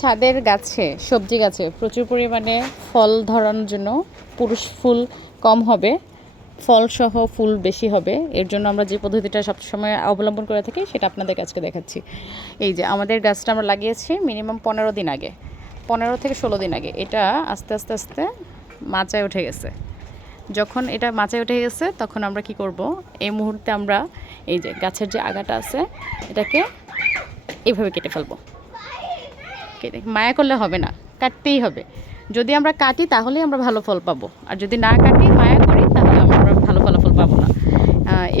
ছাদের গাছে, সবজি গাছে প্রচুর পরিমাণে ফল ধরানোর জন্য পুরুষ ফুল কম হবে, ফলসহ ফুল বেশি হবে। এর জন্য আমরা যে পদ্ধতিটা সবসময় অবলম্বন করে থাকি সেটা আপনাদের কাছে দেখাচ্ছি। এই যে আমাদের গাছটা আমরা লাগিয়েছি মিনিমাম 15 দিন আগে, 15 থেকে 16 দিন আগে। এটা আস্তে আস্তে আস্তে মাচায় উঠে গেছে। যখন এটা মাচায় উঠে গেছে তখন আমরা কি করব, এই মুহূর্তে আমরা এই যে গাছের যে আগাটা আছে এটাকে এইভাবে কেটে ফেলবো। কেটে মায়া করলে হবে না, কাটতেই হবে। যদি আমরা কাটি তাহলেই আমরা ভালো ফল পাবো, আর যদি না কাটি মায়া করি তাহলে আমরা ভালো ফলাফল পাবো না।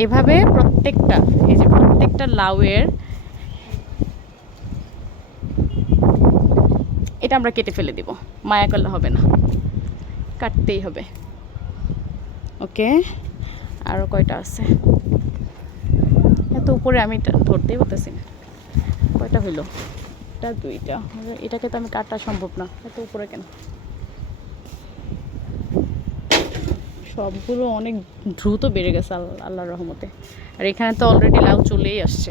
এভাবে প্রত্যেকটা, এই যে প্রত্যেকটা লাউয়ের এটা আমরা কেটে ফেলে দিব, মায়া করলে হবে না, কাটতেই হবে। ওকে, আরও কয়টা আছে? এত উপরে আমি এটা ধরতেই পারতেছি না। কয়টা হইলো? এটা 2টা। এটাকে তো আমি কাটা সম্ভব না, এত উপরে কেন? সবগুলো অনেক দ্রুত বেড়ে গেছে আল্লাহর রহমতে। আর এখানে তো অলরেডি লাউ চলেই আসছে,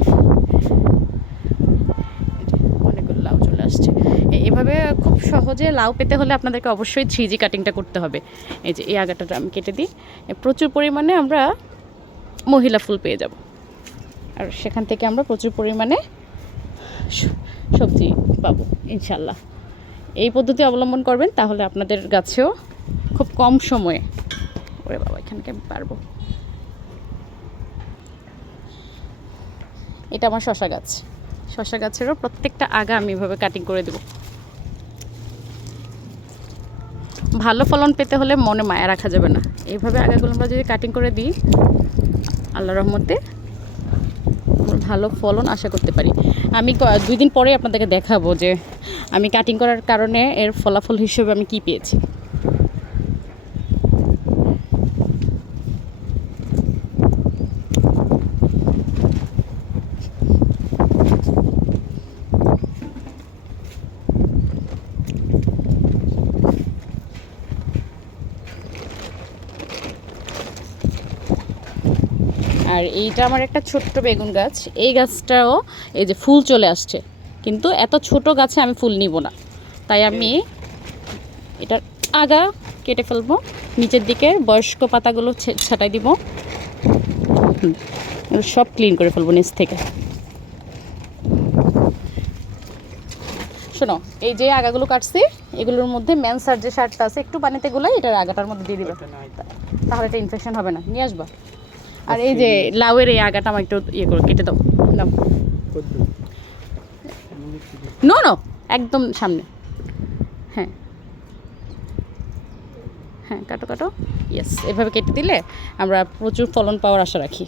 অনেকগুলো লাউ চলে আসছে। এভাবে খুব সহজে লাউ পেতে হলে আপনাদেরকে অবশ্যই 3G কাটিংটা করতে হবে। এই যে এই আগাটাটা আমি কেটে দিই, প্রচুর পরিমাণে আমরা মহিলা ফুল পেয়ে যাব, আর সেখান থেকে আমরা প্রচুর পরিমাণে সবজি পাবো ইনশাল্লাহ। এই পদ্ধতি অবলম্বন করবেন তাহলে আপনাদের গাছেও খুব কম সময়ে, ওরে বাবা এখানকে আমি পারবো। এটা আমার শশা গাছ, শশা গাছেরও প্রত্যেকটা আগা আমি এভাবে কাটিং করে দেব। ভালো ফলন পেতে হলে মনে মায়া রাখা যাবে না। এইভাবে আগাগুলো আমরা যদি কাটিং করে দিই আল্লাহর রহমতে ভালো ফলন আশা করতে পারি। আমি 2 দিন পরে আপনাদেরকে দেখাবো যে আমি কাটিং করার কারণে এর ফলাফল হিসেবে আমি কি পেয়েছি। আর এইটা আমার একটা ছোট্ট বেগুন গাছ, এই গাছটাও এই যে ফুল চলে আসছে, কিন্তু এত ছোট গাছে আমি ফুল নিব না, তাই আমি এটার আগা কেটে ফেলবো, নিচের দিকের বয়স্ক পাতাগুলো ছাঁটাই দিব, সব ক্লিন করে ফেলবো নিচ থেকে। শোনো, এই যে আগাগুলো কাটছি এগুলোর মধ্যে ম্যানসার যে সারটা আছে একটু পানিতে গুলাই এটার আগাটার মধ্যে দিয়ে দিবে, তাহলে এটা ইনফেকশন হবে না। নিয়ে আসবা। আর এই যে লাউয়ের এই আগাটা আমার একটু ইয়ে করে কেটে দাও। দাও, নো নো, একদম সামনে। হ্যাঁ হ্যাঁ, কাটো কাটো। ইয়েস, এভাবে কেটে দিলে আমরা প্রচুর ফলন পাওয়ার আশা রাখি।